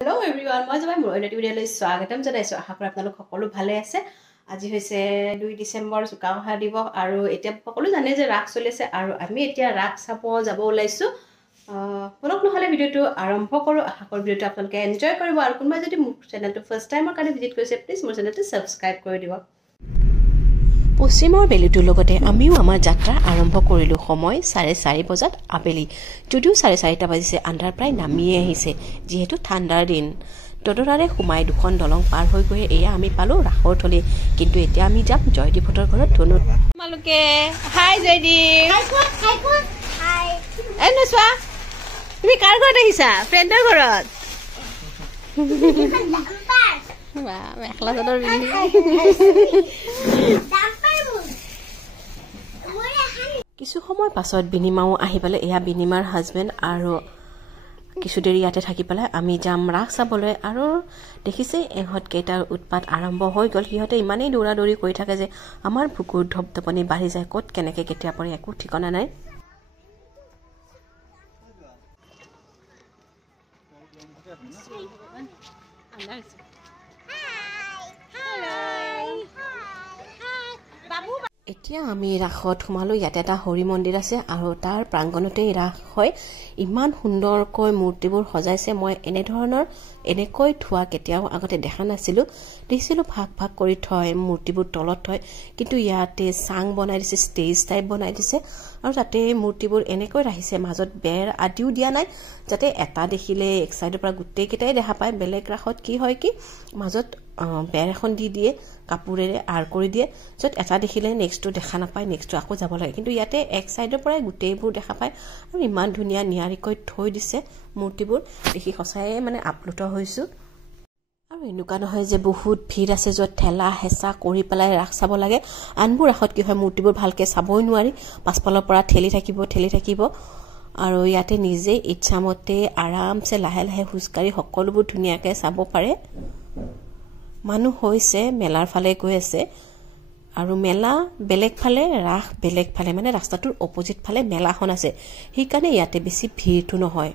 Hello everyone, মই জবাই মোৰ অন্য ভিডিঅ'লৈ স্বাগতম জনাইছো। আশা কৰোঁ আপোনালোক সকলো ভালে আছে। আজি হৈছে 2 ডিচেম্বৰ চুকাফা দিৱস আৰু এতিয়া সকলো জানে যে ৰাস চলি আছে আৰু আমি এতিয়া ৰাস চাব যাব ওলাইছো। পলক নহলে ভিডিঅ'টো আৰম্ভ কৰো। আশা কৰোঁ ভিডিঅ'টো আপোনালোকে এনজয় কৰিব আৰু কোনোবা যদি মোৰ চেনেলটো ফাৰ্ষ্ট টাইমৰ কাৰণে ভিজিট কৰিছে প্লিজ মোৰ চেনেলটো সাবস্ক্ৰাইব কৰি দিব। পশ্চিমৰ বেলিটোৰ লগতে আমিও আমাৰ যাত্ৰা আৰম্ভ কৰিলোঁ। সময় 4:30 বজাত আবেলি। যদিও 4:30 বাজিছে, আন্ধাৰ প্ৰায় নামিয়ে আহিছে যিহেতু ঠাণ্ডাৰ দিন। দদৰাৰে সোমাই দুখন দলং পাৰ হৈ গৈ এয়া আমি পালোঁ ৰাসৰ থলী। কিন্তু এতিয়া আমি যাম জয়দীপহঁতৰ ঘৰত ধনুত। তোমালোকে হাই জয়দীপ। হাই। এই নচোৱা তুমি কাৰ ঘৰত আহিছা? ফ্ৰেণ্ডৰ ঘৰত। মেখেলা চাদৰ পিন্ধি কিছু সময় পাছত বিনিমাও আহি পেলাই এয়া বিনিমাৰ হাজবেণ্ড আৰু কিছু দেৰি ইয়াতে থাকি পেলাই আমি যাম ৰাস চাবলৈ। আৰু দেখিছে ইহঁতকেইটাৰ উৎপাত আৰম্ভ হৈ গ'ল। সিহঁতে ইমানেই দৌৰা দৌৰি কৰি থাকে যে আমাৰ বুকুৰ ধপধপনি বাঢ়ি যায়। ক'ত কেনেকৈ কেতিয়া পৰে একো ঠিকনা নাই। এতিয়া আমি ৰাসত সোমালো। ইয়াতে এটা হৰি মন্দিৰ আছে আৰু তাৰ প্ৰাংগণতেই ৰাস হয়। ইমান সুন্দৰকৈ মূৰ্তিবোৰ সজাইছে। মই এনেকৈ থোৱা কেতিয়াও আগতে দেখা নাছিলো। দেখিছিলো ভাগ ভাগ কৰি থয়, মূৰ্তিবোৰ তলত থয়, কিন্তু ইয়াতে চাং বনাই দিছে, ষ্টেজ টাইপ বনাই দিছে আৰু তাতে মূৰ্তিবোৰ এনেকৈ ৰাখিছে। মাজত বেৰ আদিও দিয়া নাই যাতে এটা দেখিলে এক চাইডৰ পৰা গোটেইকেইটাই দেখা পায়। বেলেগ ৰাসত কি হয় কি মাজত বেৰ এখন দি দিয়ে, কাপোৰেৰে আঁৰ কৰি দিয়ে, য'ত এটা দেখিলে নেক্সটটো দেখা নাপায়, নেক্সটটো আকৌ যাব লাগে। কিন্তু ইয়াতে এক চাইডৰ পৰাই গোটেইবোৰ দেখা পায় আৰু ইমান ধুনীয়া নিয়াৰিকৈ থৈ দিছে মূৰ্তিবোৰ। দেখি সঁচায়ে আপ্লুত হৈছো। আৰু এনেকুৱা নহয় যে বহুত ভিৰ আছে য'ত ঠেলা হেঁচা কৰি পেলাই ৰাস চাব লাগে। আনবোৰ ৰাসত কি হয় মূৰ্তিবোৰ ভালকৈ চাবই নোৱাৰি, পাছফালৰ পৰা ঠেলি থাকিব আৰু ইয়াতে নিজে ইচ্ছামতে আৰামছে লাহে লাহে খোজকাঢ়ি সকলোবোৰ ধুনীয়াকৈ চাব পাৰে। মানুহ হৈছে মেলাৰ ফালে গৈ আছে আৰু মেলা বেলেগ ফালে ৰাস বেলেগ ফালে, ৰাস্তাটোৰ অপজিট ফালে মেলাখন আছে, সেইকাৰণে ইয়াতে বেছি ভিৰটো নহয়।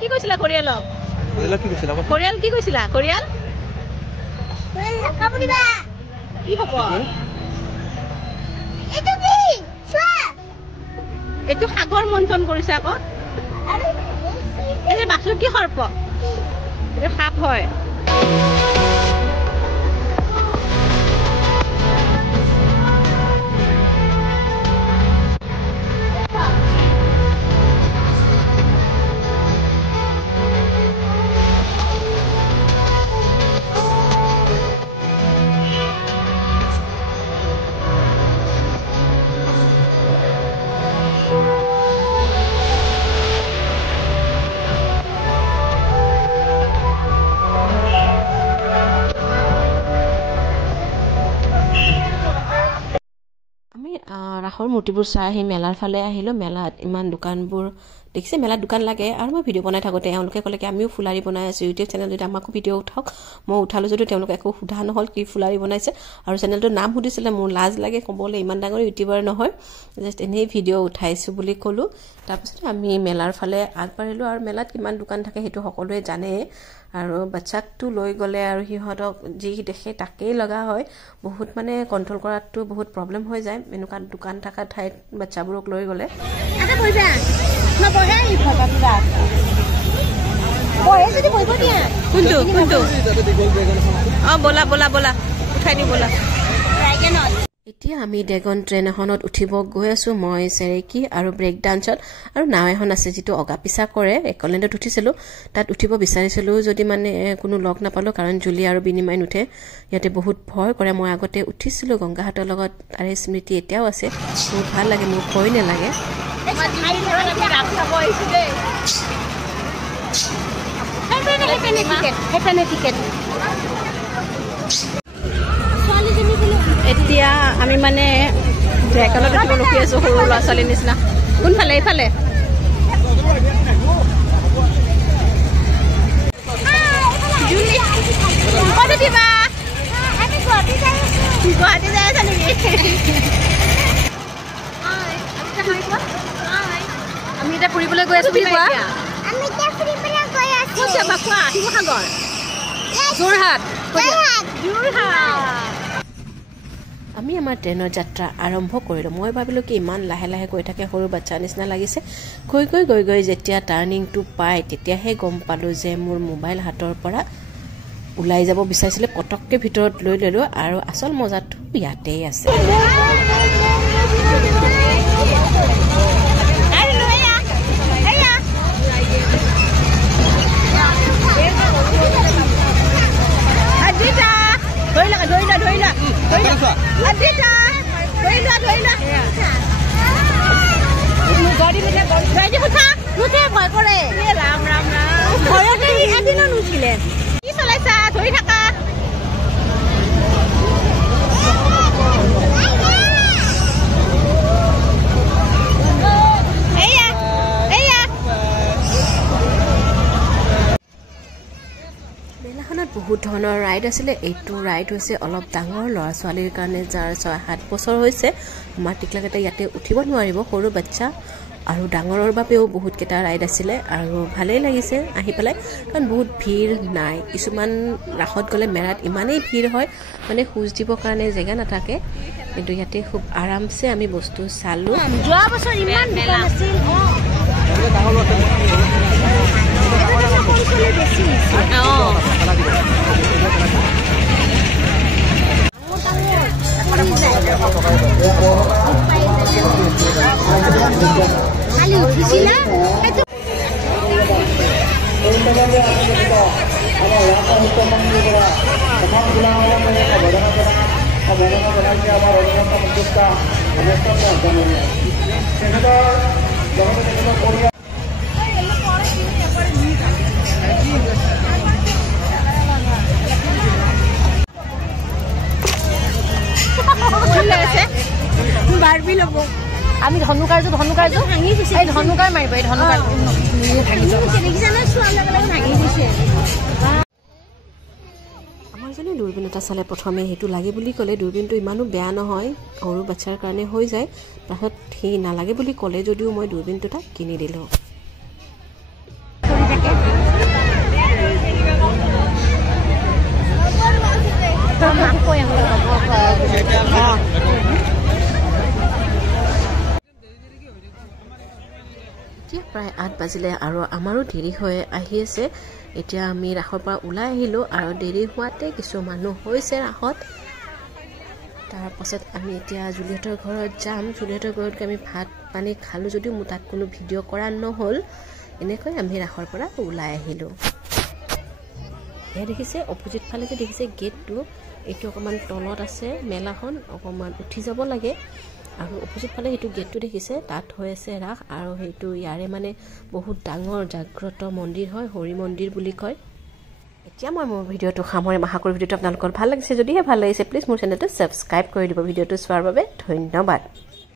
কি কৈছিলা খৰিয়ালক? খৰিয়াল কি কৈছিলা? খৰিয়াল কি হব? এইটো সাগৰ মন্থন কৰিছে আকৌ। এই বাসুকি সৰ্প, এইটো সাপ হয়। ৰাসৰ মূৰ্তিবোৰ চাই আহি মেলাৰ ফালে আহিলোঁ। মেলাত ইমান দোকানবোৰ দেখিছে মেলাত দোকান লাগে আৰু মই ভিডিঅ' বনাই থাকোঁতে এওঁলোকে ক'লে কি আমিও ফুলাৰি বনাই আছোঁ ইউটিউব চেনেলটোত আমাকো ভিডিঅ' উঠাওক মই উঠালোঁ যদিও তেওঁলোকে একো সোধা নহ'ল কি ফুলাৰি বনাইছে আৰু চেনেলটোৰ নাম সুধিছিলে মোৰ লাজ লাগে ক'বলৈ ইমান ডাঙৰ ইউটিউবাৰ নহয় জাষ্ট এনেই ভিডিঅ' উঠাইছোঁ বুলি ক'লোঁ তাৰপিছত আমি মেলাৰ ফালে আগবাঢ়িলোঁ আৰু মেলাত কিমান দোকান থাকে সেইটো সকলোৱে জানে আৰু বাচ্চাকটো লৈ গ'লে আৰু সিহঁতক যি দেখে তাকেই লগা হয় বহুত মানে কণ্ট্ৰল কৰাটো বহুত প্ৰব্লেম হৈ যায় এনেকুৱা দোকান থকা ঠাইত বাচ্চাবোৰক লৈ গ'লে এতিয়া আমি ড্ৰেগন ট্ৰেইন এখনত উঠিব গৈ আছোঁ মই চেৰেকি আৰু ব্ৰেক ডান্সত আৰু নাও এখন আছে যিটো অগা পিছা কৰে একলেণ্ডত উঠিছিলোঁ তাত উঠিব বিচাৰিছিলোঁ যদি মানে কোনো লগ নাপালোঁ কাৰণ জুলি আৰু বিনিময় নুঠে ইয়াতে বহুত ভয় কৰে মই আগতে উঠিছিলোঁ গংগাহাটৰ লগত তাৰে স্মৃতি এতিয়াও আছে বহুত ভাল লাগে মোৰ ভয় নালাগে এতিয়া আমি মানে ড্ৰেগনত উঠিব ৰখি আছোঁ সৰু ল'ৰা ছোৱালীৰ নিচিনা কোনফালে এইফালে গুৱাহাটী যাই আছা নেকি আমি এতিয়া ফুৰিবলৈ গৈ আছোঁ বুলি কোৱা শিৱসাগৰ যোৰহাট আমি আমাৰ ট্ৰেইনৰ যাত্ৰা আৰম্ভ কৰিলোঁ মই ভাবিলোঁ কি ইমান লাহে লাহে গৈ থাকে সৰু বাচ্চাৰ নিচিনা লাগিছে গৈ গৈ যেতিয়া টাৰ্ণিংটো পায় তেতিয়াহে গম পালোঁ যে মোৰ মোবাইল হাতৰ পৰা ওলাই যাব বিচাৰিছিলে পটককৈ ভিতৰত লৈ ল'লোঁ আৰু আচল মজাটো ইয়াতেই আছে মেলাখনত বহুত ধৰণৰ ৰাইড আছিলে এইটো ৰাইড হৈছে অলপ ডাঙৰ ল'ৰা ছোৱালীৰ কাৰণে যাৰ 6-7 বছৰ হৈছে আমাৰ টিকলাকেইটা ইয়াতে উঠিব নোৱাৰিব সৰু বাচ্চা আৰু ডাঙৰৰ বাবেও বহুতকেইটা ৰাইড আছিলে আৰু ভালেই লাগিছে আহি পেলাই কাৰণ বহুত ভিৰ নাই কিছুমান ৰাসত গ'লে মেলাত ইমানেই ভিৰ হয় মানে খোজ দিবৰ কাৰণে জেগা নাথাকে কিন্তু ইয়াতে খুব আৰামছে আমি বস্তু চালোঁ যোৱা বছৰ ইমান দোকান আছিল আমি ধনুকাৰজো এই ধনুকাৰ মাৰিব এই ধনুকাৰ আমাৰ জনে দূৰবীণ এটা চালে প্ৰথমে সেইটো লাগে বুলি ক'লে দূৰবীণটো ইমানো বেয়া নহয় সৰু বাচ্চাৰ কাৰণে হৈ যায় তাৰপিছত সি নালাগে বুলি ক'লে যদিও মই দূৰবীণটো তাক কিনি দিলোঁ এতিয়া প্ৰায় 8 বাজিলে আৰু আমাৰো দেৰি হৈ আহি আছে এতিয়া আমি ৰাসৰ পৰা ওলাই আহিলোঁ আৰু দেৰি হোৱাতে কিছু মানুহ হৈছে ৰাসত তাৰ পাছত আমি এতিয়া জুলিহঁতৰ ঘৰত যাম জুলিহঁতৰ ঘৰত আমি ভাত পানী খালোঁ যদিও মোৰ তাত কোনো ভিডিঅ' কৰা নহ'ল এনেকৈ আমি ৰাসৰ পৰা ওলাই আহিলোঁ এয়া দেখিছে অপজিট ফালে যে দেখিছে গেটটো এইটো অকণমান তলত আছে মেলাখন অকণমান উঠি যাব লাগে আৰু অপজিট ফালে সেইটো গেটটো দেখিছে তাত হৈ আছে ৰাস আৰু সেইটো ইয়াৰে মানে বহুত ডাঙৰ জাগ্ৰত মন্দিৰ হয় হৰি মন্দিৰ বুলি কয় এতিয়া মই মোৰ ভিডিঅ'টো সামৰিম আশা কৰোঁ ভিডিঅ'টো আপোনালোকৰ ভাল লাগিছে যদিহে ভাল লাগিছে প্লিজ মোৰ চেনেলটো ছাবস্ক্ৰাইব কৰি দিব ভিডিঅ'টো চোৱাৰ বাবে ধন্যবাদ